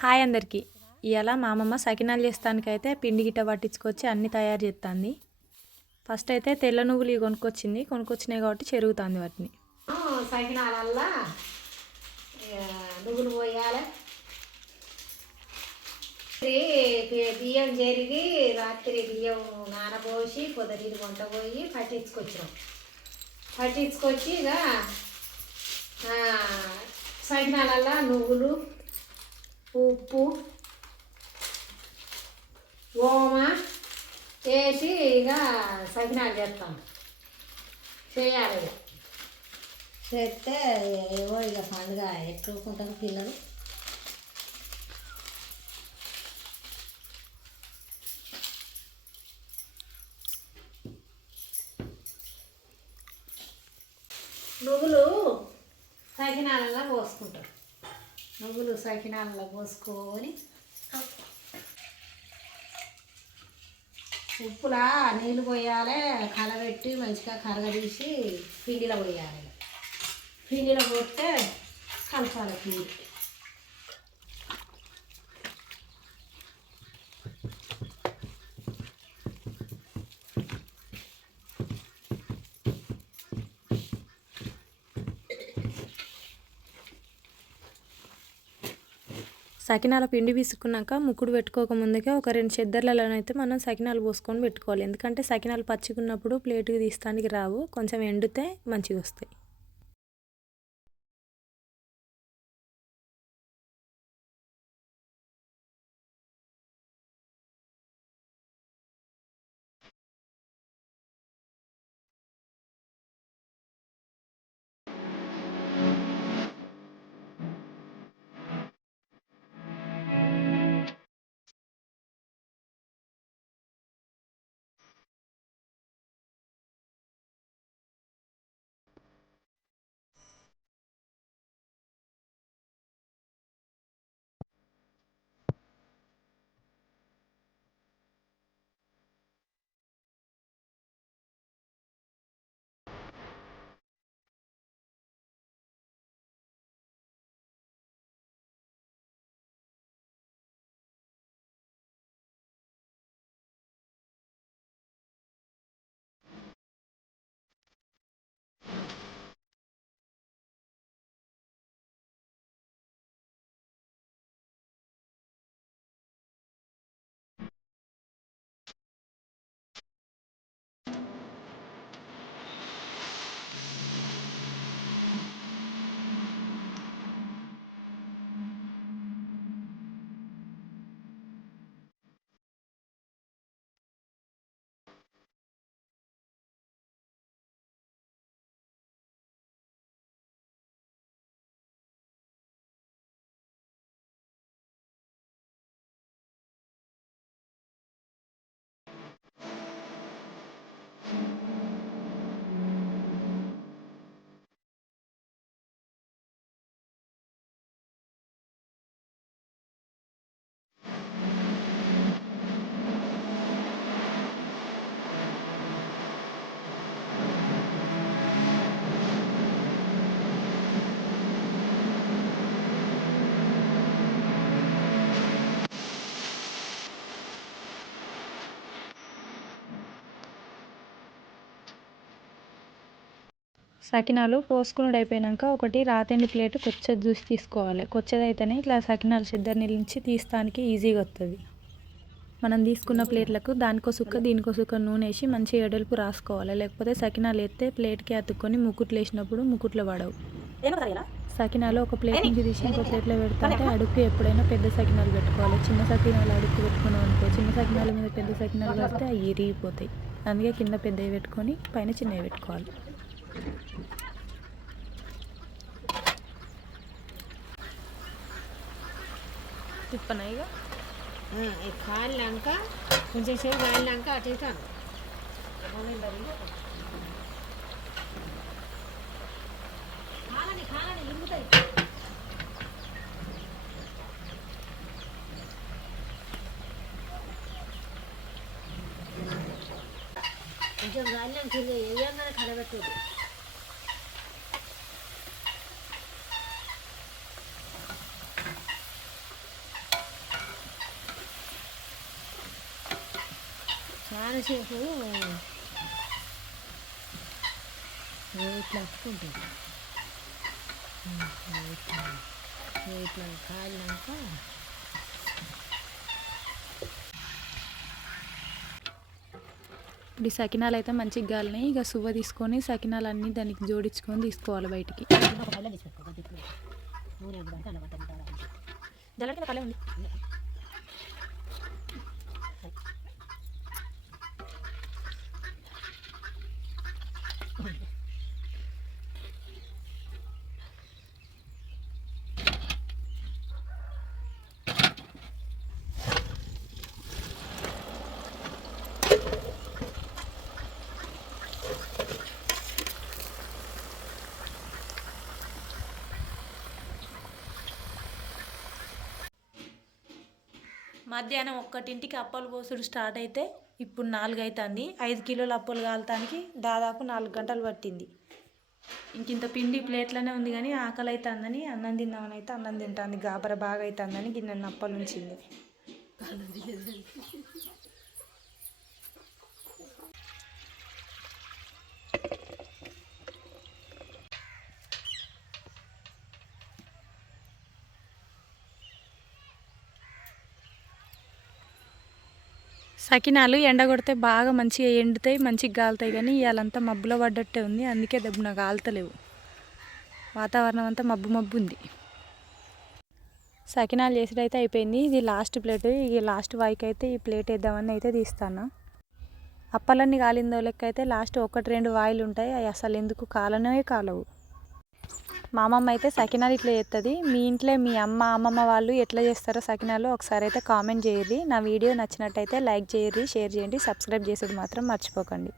Hi అందరికీ. ఇవాళ మా అమ్మమ్మ సకినాలు చేస్తానికైతే పిండి గిట్ట పట్టించుకొచ్చి అన్నీ తయారు చేస్తుంది. ఫస్ట్ అయితే తెల్ల నువ్వులు కొనుక్కొచ్చినాయి కాబట్టి చెరుగుతుంది వాటిని. సకినాలల్లా నువ్వులు పోయాలి. బియ్యం చెరిగి రాత్రి బియ్యం నానబోసి పొద్దునీరు వంట పోయి పట్టించుకొచ్చి ఇక సకినాలల్లా నువ్వులు, ఉప్పు, ఓమ వేసి ఇక సకినాలు చేయాలి. చేస్తే ఏవో ఇక పండుగ ఎట్లుకుంటారు పిల్లలు. నువ్వులు సకినాలలో పోసుకుంటారు. నువ్వులు సకినాలలో పోసుకొని ఉప్పులా నీళ్ళు పోయాలి, కలబెట్టి మంచిగా కరగదీసి పిండిలో పోయాలి. పిండిలో పోస్తే కలపాలి పిండి. సకినాల పిండి పిసుకున్నాక ముక్కుడు పెట్టుకోక ముందుకే ఒక 2 చెద్దర్లలోనైతే మనం సకినాలు పోసుకొని పెట్టుకోవాలి. ఎందుకంటే సకినాలు పచ్చికున్నప్పుడు ప్లేట్కి తీస్తానికి రావు, కొంచెం ఎండితే మంచిగా వస్తాయి. సకినాలు పోసుకునుడు అయిపోయాక ఒకటి రాతండి ప్లేట్ కొచ్చది చూసి తీసుకోవాలి. కొచ్చది అయితేనే ఇట్లా సకినాలు చెద్దరు నుంచి తీస్తానికి ఈజీగా వస్తుంది. మనం తీసుకున్న ప్లేట్లకు దానికో సుక్క దీనికో సుక్క నూనె వేసి మంచిగా ఎడల్పు రాసుకోవాలి. లేకపోతే సకినాలు ఎత్తే ప్లేట్కి అతుక్కొని ముక్కుట్లు వేసినప్పుడు ముక్కుట్లో పడవు. సకినాలు ఒక ప్లేట్ నుంచి తీసి ఇంకో ప్లేట్లో పెడుతుంటే అడుక్కు ఎప్పుడైనా పెద్ద సకినాలు పెట్టుకోవాలి. చిన్న సకినాలు అడుక్కు పెట్టుకున్నాం అనుకో, చిన్న సకినాల మీద పెద్ద సకినాలు పడితే అవి ఇరిగిపోతాయి. అందుకే కింద పెద్దవి పెట్టుకొని పైన చిన్నవి పెట్టుకోవాలి. తిప్పనాయిగా కాలినాక కొంచెం సేపు కాలినాక అటు ఇటాను కాలని ఇరుగుతాయి. కొంచెం కాలినాక వేయంగానే కలబెట్టదు. చాలాసేపు ఇట్లా అప్పుకుంటుంది. ఇట్లా కాలినాక ఇప్పుడు ఈ సకినాలు అయితే మంచిగా గాలినాయి. ఇక సువ్వ తీసుకొని సకినాలు అన్నీ దానికి జోడించుకొని తీసుకోవాలి బయటికి. జల్లకి కలే ఉంది. మధ్యాహ్నం 1ంటికి అప్పలు పోసుడు స్టార్ట్ అయితే ఇప్పుడు 4 అవుతుంది. 5 కిలోల అప్పలు కాలటానికి దాదాపు 4 గంటలు పట్టింది. ఇంత పిండి ప్లేట్లోనే ఉంది కానీ ఆకలి అవుతుందని అన్నం తిందామని అయితే అన్నం తింటుంది. గాబర బాగా అవుతుందని గిన్నె అప్పలు ఉంచింది. సకినాలు ఎండగొడితే బాగా మంచిగా ఎండుతాయి, మంచిగా కాలుతాయి. కానీ ఇవాళంతా మబ్బులో పడ్డట్టే ఉంది, అందుకే దెబ్బన కాలుతలేవు. వాతావరణం అంతా మబ్బు మబ్బు ఉంది. సకినాలు చేసేటైతే అయిపోయింది. ఇది లాస్ట్ ప్లేట్. ఇక లాస్ట్ వాయికి అయితే ఈ ప్లేట్ వేద్దామని అయితే తీస్తాను. అప్పలన్నీ కాలిందో లెక్క అయితే లాస్ట్ 1-2 వాయిలు ఉంటాయి. అవి అసలు ఎందుకు కాలనే కాలవు. మా అమ్మమ్మ అయితే సకినాలు ఇట్లా చేస్తుంది. మీ ఇంట్లో మీ అమ్మమ్మ వాళ్ళు ఎట్లా చేస్తారో సకినాలు ఒకసారి అయితే కామెంట్ చేయర్రి. నా వీడియో నచ్చినట్టయితే లైక్ చేయర్రి, షేర్ చేయండి, సబ్స్క్రైబ్ చేసేది మాత్రం మర్చిపోకండి.